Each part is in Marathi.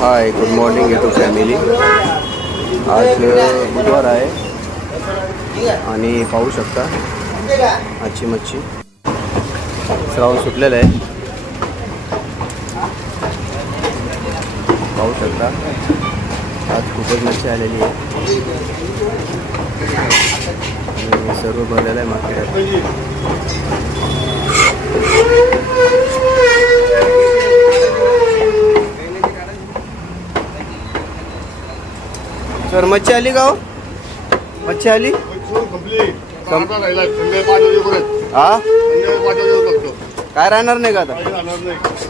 Hi good morning YouTube family. आज बुधवार आहे आणि पाहू शकता आजची मच्छी श्रावण सुटलेला आहे. पाहू शकता आज खूपच मच्छी आलेली आहे आणि सर्व भरलेलं आहे मार्केटात. सर मच्छी आली का हो? मच्छी आली हा काय राहणार नाही का आता?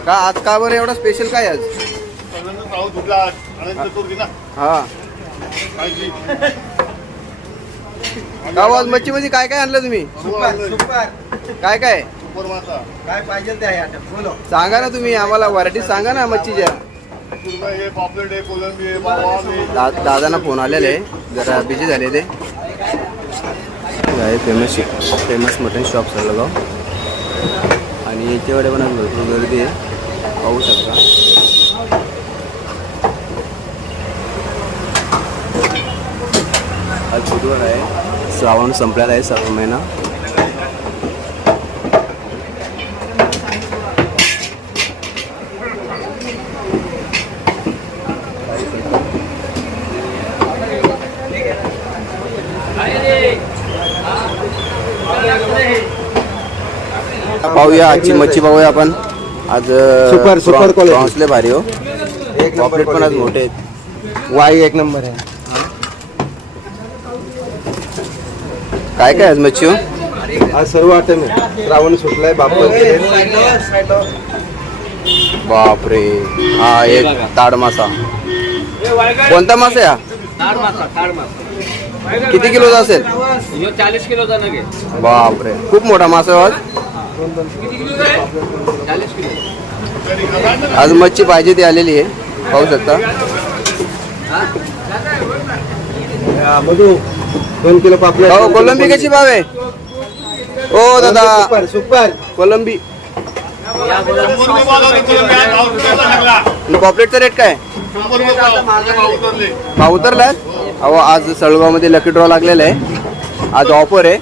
का आज का बरं एवढा स्पेशल काय आज? हा का आज मच्छी मध्ये काय काय आणलं तुम्ही? काय काय काय पाहिजे ते आहे बोलो. सांगा ना तुम्ही आम्हाला व्हरायटी सांगा ना मच्छीच्या. दादांना फोन आलेले आहे जरा बिझी झाले ते फेमस मटन शॉप सलगाव आणि तेवढे पण भरपूर गर्दी आहे पाहू शकता. आज बुधवार आहे श्रावण संपलेला आहे सर्व महिना. पाहूया आजची मच्छी पाहूया आपण. आज सुपर प्रॉन्सले भारी हो. एक पॉपलेट पण आज मोठे आहेत. वाई एक नंबर आहे. काय काय आज मच्छी हो? आज सर्व आयटम आहे. श्रावण सुटलाय बापरे हा एक ताड मासा. कोणता मासा आहे हा? किती किलोचा असेल? 40 किलोचा नगे. बापरे खूप मोठा मासा आहे आज. आज मच्छी पाहिजे ती आलेली आहे पाहू शकता. मधू 2 किलो पापलेट. हो कोलंबी कशी भाव आहे? ओ दादा सुपर कोलंबी पॉपलेटचा रेट काय? भाव उतरलाय. अहो आज सळगावमध्ये लकी ड्रॉ लागलेला आहे. आज ऑफर आहे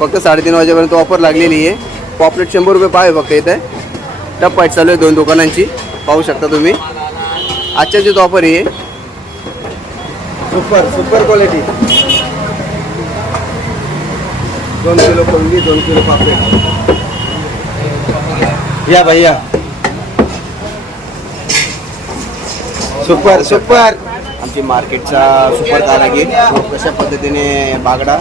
फक्त 3:30 वाजेपर्यंत ऑफर लागलेली आहे. पॉपलेट 100 रुपये पाव आहे फक्त. इथे टप पाईट चालू आहे 2 दुकानांची पाहू शकता तुम्ही. आजच्या जी ऑफर आहे सुपर क्वालिटी. 2 किलो कोलंबी 2 किलो पापलेट. या भैया सुपर आमची मार्केटचा सुपर कारागीर कशा पद्धतीने बागडा